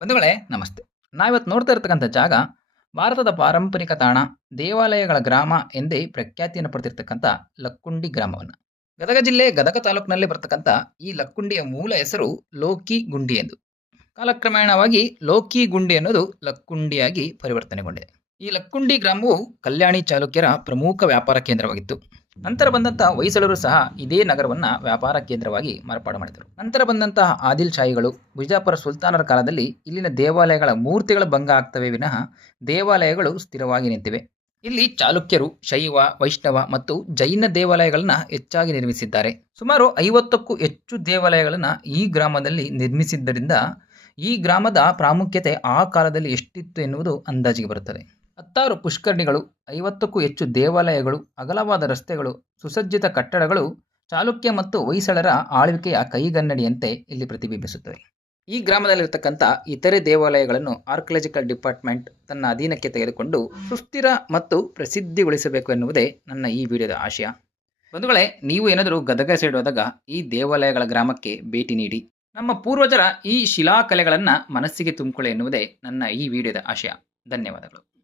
ಬಂಧುಗಳೇ, ನಮಸ್ತೆ. ನಾವಿವತ್ತು ನೋಡ್ತಾ ಇರ್ತಕ್ಕಂಥ ಜಾಗ ಭಾರತದ ಪಾರಂಪರಿಕ ತಾಣ ದೇವಾಲಯಗಳ ಗ್ರಾಮ ಎಂದೇ ಪ್ರಖ್ಯಾತಿಯನ್ನು ಪಡೆದಿರ್ತಕ್ಕಂಥ ಲಕ್ಕುಂಡಿ ಗ್ರಾಮವನ್ನು. ಗದಗ ಜಿಲ್ಲೆ ಗದಗ ತಾಲೂಕಿನಲ್ಲಿ ಬರ್ತಕ್ಕಂಥ ಈ ಲಕ್ಕುಂಡಿಯ ಮೂಲ ಹೆಸರು ಲೋಕಿ ಗುಂಡಿ ಎಂದು. ಕಾಲಕ್ರಮೇಣವಾಗಿ ಲೋಕಿ ಗುಂಡಿ ಅನ್ನೋದು ಲಕ್ಕುಂಡಿಯಾಗಿ ಪರಿವರ್ತನೆಗೊಂಡಿದೆ. ಈ ಲಕ್ಕುಂಡಿ ಗ್ರಾಮವು ಕಲ್ಯಾಣಿ ಚಾಲುಕ್ಯರ ಪ್ರಮುಖ ವ್ಯಾಪಾರ ಕೇಂದ್ರವಾಗಿತ್ತು. ನಂತರ ಬಂದಂತಹ ಹೊಯ್ಸಳರು ಸಹ ಇದೇ ನಗರವನ್ನ ವ್ಯಾಪಾರ ಕೇಂದ್ರವಾಗಿ ಮಾರ್ಪಾಡು ಮಾಡಿದರು. ನಂತರ ಬಂದಂತಹ ಆದಿಲ್ ಶಾಹಿಗಳು ಬಿಜಾಪುರ ಸುಲ್ತಾನರ ಕಾಲದಲ್ಲಿ ಇಲ್ಲಿನ ದೇವಾಲಯಗಳ ಮೂರ್ತಿಗಳ ಭಂಗ ಆಗ್ತವೆ ವಿನಃ ದೇವಾಲಯಗಳು ಸ್ಥಿರವಾಗಿ ನಿಂತಿವೆ. ಇಲ್ಲಿ ಚಾಲುಕ್ಯರು ಶೈವ, ವೈಷ್ಣವ ಮತ್ತು ಜೈನ ದೇವಾಲಯಗಳನ್ನು ಹೆಚ್ಚಾಗಿ ನಿರ್ಮಿಸಿದ್ದಾರೆ. ಸುಮಾರು ಐವತ್ತಕ್ಕೂ ಹೆಚ್ಚು ದೇವಾಲಯಗಳನ್ನು ಈ ಗ್ರಾಮದಲ್ಲಿ ನಿರ್ಮಿಸಿದ್ದರಿಂದ ಈ ಗ್ರಾಮದ ಪ್ರಾಮುಖ್ಯತೆ ಆ ಕಾಲದಲ್ಲಿ ಎಷ್ಟಿತ್ತು ಎನ್ನುವುದು ಅಂದಾಜಿಗೆ ಬರುತ್ತದೆ. ಹತ್ತಾರು ಪುಷ್ಕರಣಿಗಳು, ಐವತ್ತಕ್ಕೂ ಹೆಚ್ಚು ದೇವಾಲಯಗಳು, ಅಗಲವಾದ ರಸ್ತೆಗಳು, ಸುಸಜ್ಜಿತ ಕಟ್ಟಡಗಳು, ಚಾಲುಕ್ಯ ಮತ್ತು ಹೊಯ್ಸಳರ ಆಳ್ವಿಕೆಯ ಕೈಗನ್ನಡಿಯಂತೆ ಇಲ್ಲಿ ಪ್ರತಿಬಿಂಬಿಸುತ್ತವೆ. ಈ ಗ್ರಾಮದಲ್ಲಿರತಕ್ಕಂಥ ಇತರೆ ದೇವಾಲಯಗಳನ್ನು ಆರ್ಕಿಯಾಲಜಿಕಲ್ ಡಿಪಾರ್ಟ್ಮೆಂಟ್ ತನ್ನ ಅಧೀನಕ್ಕೆ ತೆಗೆದುಕೊಂಡು ಸುಸ್ಥಿರ ಮತ್ತು ಪ್ರಸಿದ್ಧಿಗೊಳಿಸಬೇಕು ಎನ್ನುವುದೇ ನನ್ನ ಈ ವಿಡಿಯೋದ ಆಶಯ. ಬಂಧುಗಳೇ, ನೀವು ಏನಾದರೂ ಗದಗ ಸೈಡ್ ಈ ದೇವಾಲಯಗಳ ಗ್ರಾಮಕ್ಕೆ ಭೇಟಿ ನೀಡಿ. ನಮ್ಮ ಪೂರ್ವಜರ ಈ ಶಿಲಾಕಲೆಗಳನ್ನು ಮನಸ್ಸಿಗೆ ತುಂಬಿಕೊಳ್ಳಿ ಎನ್ನುವುದೇ ನನ್ನ ಈ ವಿಡಿಯೋದ ಆಶಯ. ಧನ್ಯವಾದಗಳು.